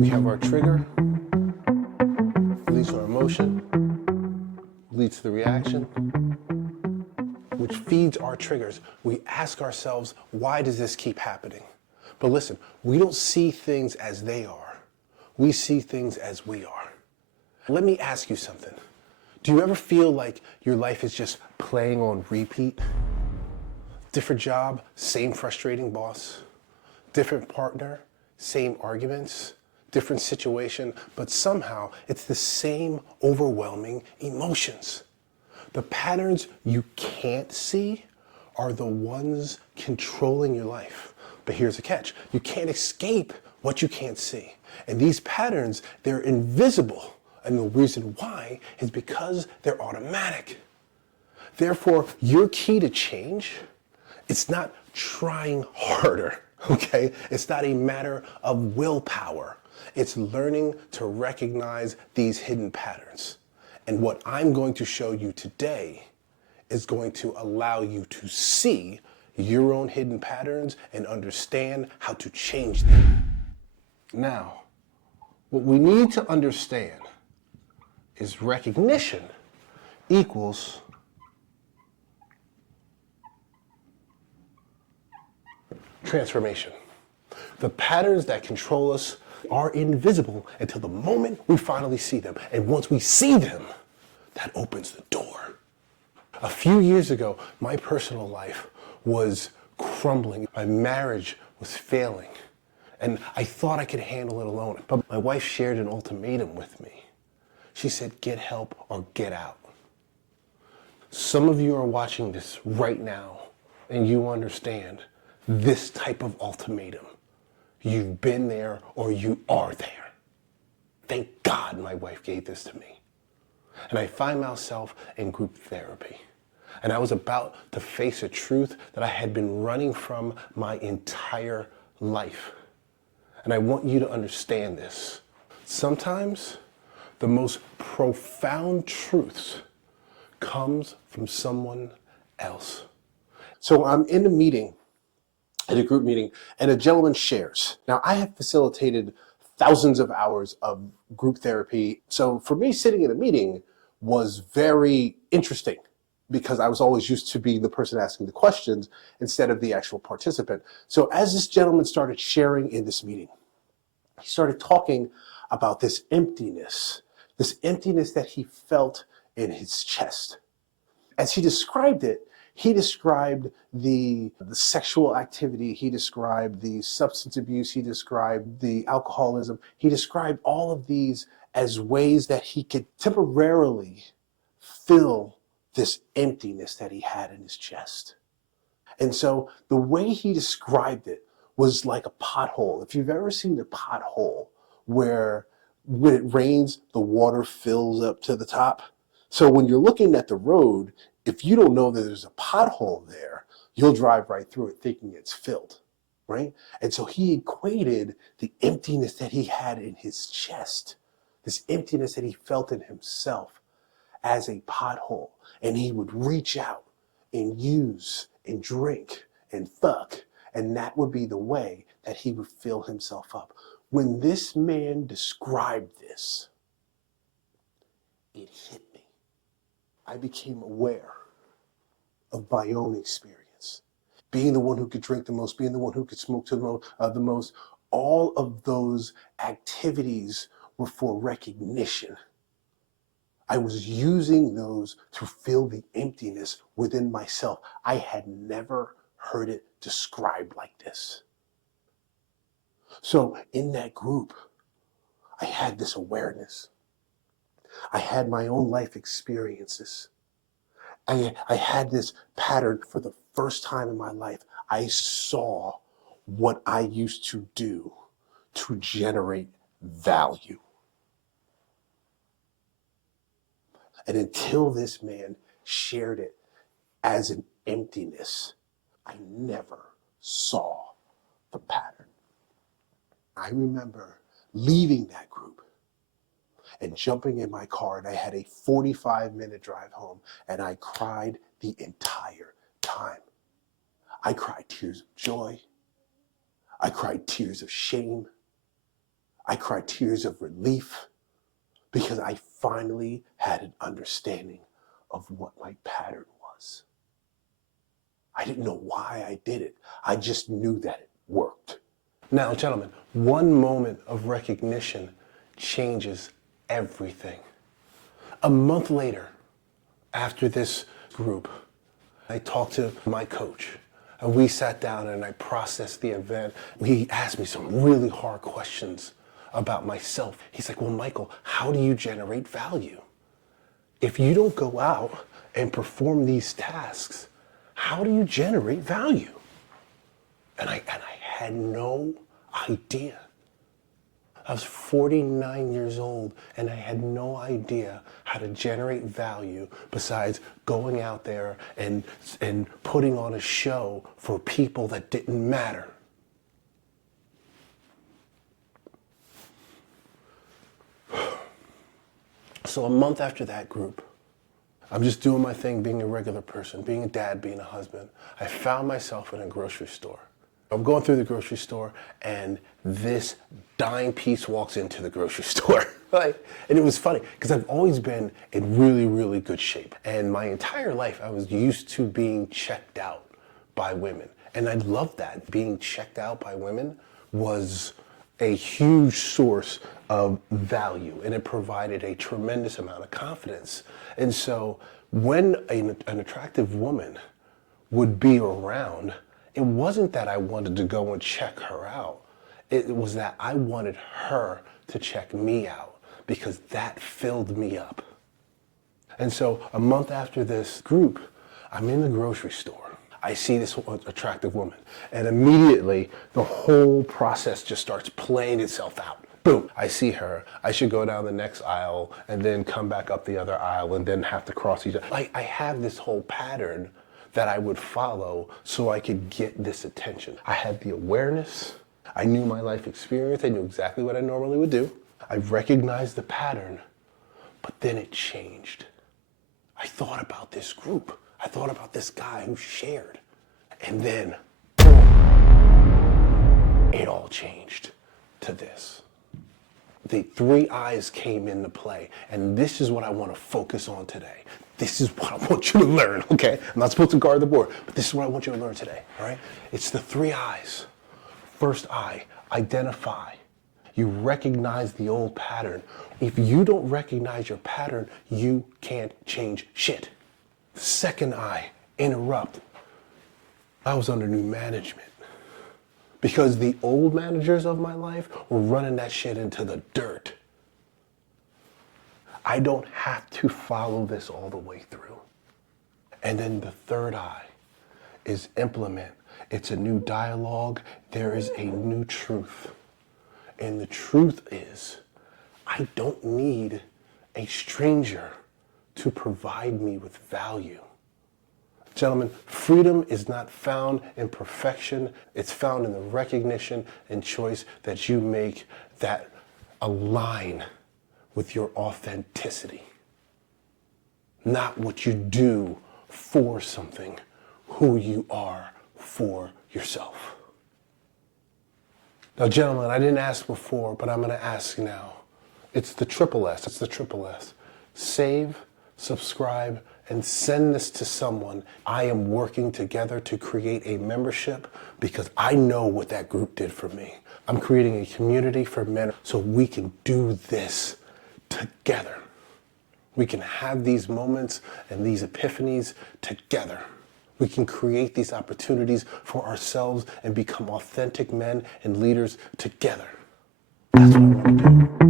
We have our trigger, leads to our emotion, leads to the reaction, which feeds our triggers. We ask ourselves, why does this keep happening? But listen, we don't see things as they are. We see things as we are. Let me ask you something. Do you ever feel like your life is just playing on repeat? Different job, same frustrating boss. Different partner, same arguments. Different situation, but somehow it's the same overwhelming emotions. The patterns you can't see are the ones controlling your life. But here's the catch. You can't escape what you can't see. And these patterns, they're invisible. And the reason why is because they're automatic. Therefore, your key to change, it's not trying harder, okay? It's not a matter of willpower. It's learning to recognize these hidden patterns. And what I'm going to show you today is going to allow you to see your own hidden patterns and understand how to change them. Now, what we need to understand is recognition equals transformation. The patterns that control us are invisible until the moment we finally see them. And once we see them, that opens the door. A few years ago, my personal life was crumbling. My marriage was failing. And I thought I could handle it alone. But my wife shared an ultimatum with me. She said, get help or get out. Some of you are watching this right now, and you understand this type of ultimatum. You've been there or you are there. Thank God my wife gave this to me. And I find myself in group therapy. And I was about to face a truth that I had been running from my entire life. And I want you to understand this. Sometimes the most profound truths comes from someone else. So I'm in a meeting, at a group meeting, and a gentleman shares. Now, I have facilitated thousands of hours of group therapy. So for me, sitting in a meeting was very interesting because I was always used to being the person asking the questions instead of the actual participant. So as this gentleman started sharing in this meeting, he started talking about this emptiness that he felt in his chest. As he described it, he described the sexual activity, he described the substance abuse, he described the alcoholism, he described all of these as ways that he could temporarily fill this emptiness that he had in his chest. And so the way he described it was like a pothole. If you've ever seen a pothole where when it rains, the water fills up to the top. So when you're looking at the road, if you don't know that there's a pothole there, you'll drive right through it thinking it's filled, right? And so he equated the emptiness that he had in his chest, this emptiness that he felt in himself, as a pothole. And he would reach out and use and drink and fuck, and that would be the way that he would fill himself up. When this man described this, it hit me. I became aware of my own experience. Being the one who could drink the most, being the one who could smoke the most, all of those activities were for recognition. I was using those to fill the emptiness within myself. I had never heard it described like this. So in that group, I had this awareness. I had my own life experiences. I had this pattern for the first time in my life. I saw what I used to do to generate value. And until this man shared it as an emptiness, I never saw the pattern. I remember leaving that group and jumping in my car, and I had a 45-minute drive home, and I cried the entire time. I cried tears of joy. I cried tears of shame. I cried tears of relief because I finally had an understanding of what my pattern was. I didn't know why I did it. I just knew that it worked. Now, gentlemen, one moment of recognition changes everything. A month later, after this group, I talked to my coach. And we sat down and I processed the event. He asked me some really hard questions about myself. He's like, well, Michael, how do you generate value? If you don't go out and perform these tasks, how do you generate value? And I had no idea. I was 49 years old and I had no idea how to generate value besides going out there and putting on a show for people that didn't matter. So a month after that group, I'm just doing my thing, being a regular person, being a dad, being a husband. I found myself in a grocery store. I'm going through the grocery store and this dime piece walks into the grocery store. And it was funny because I've always been in really, really good shape. And my entire life I was used to being checked out by women. And I loved that. Being checked out by women was a huge source of value and it provided a tremendous amount of confidence. And so when an attractive woman would be around, it wasn't that I wanted to go and check her out. It was that I wanted her to check me out because that filled me up. And so a month after this group, I'm in the grocery store. I see this attractive woman and immediately the whole process just starts playing itself out. Boom, I see her. I should go down the next aisle and then come back up the other aisle and then have to cross each other. I have this whole pattern that I would follow so I could get this attention. I had the awareness. I knew my life experience. I knew exactly what I normally would do. I recognized the pattern, but then it changed. I thought about this group. I thought about this guy who shared. And then, boom, it all changed to this. The three eyes came into play, and this is what I want to focus on today. This is what I want you to learn, okay? I'm not supposed to guard the board, but this is what I want you to learn today, all right? It's the three eyes. First eye, identify. You recognize the old pattern. If you don't recognize your pattern, you can't change shit. Second eye, interrupt. I was under new management because the old managers of my life were running that shit into the dirt. I don't have to follow this all the way through. And then the third eye is implement. It's a new dialogue. There is a new truth. And the truth is, I don't need a stranger to provide me with value. Gentlemen, freedom is not found in perfection. It's found in the recognition and choice that you make that align with your authenticity. Not what you do for something, who you are for yourself. Now, gentlemen, I didn't ask before, but I'm going to ask now. It's the triple S. It's the triple S. Save, subscribe, and send this to someone. I am working together to create a membership because I know what that group did for me. I'm creating a community for men so we can do this together. We can have these moments and these epiphanies together. We can create these opportunities for ourselves and become authentic men and leaders together. That's what I want to do.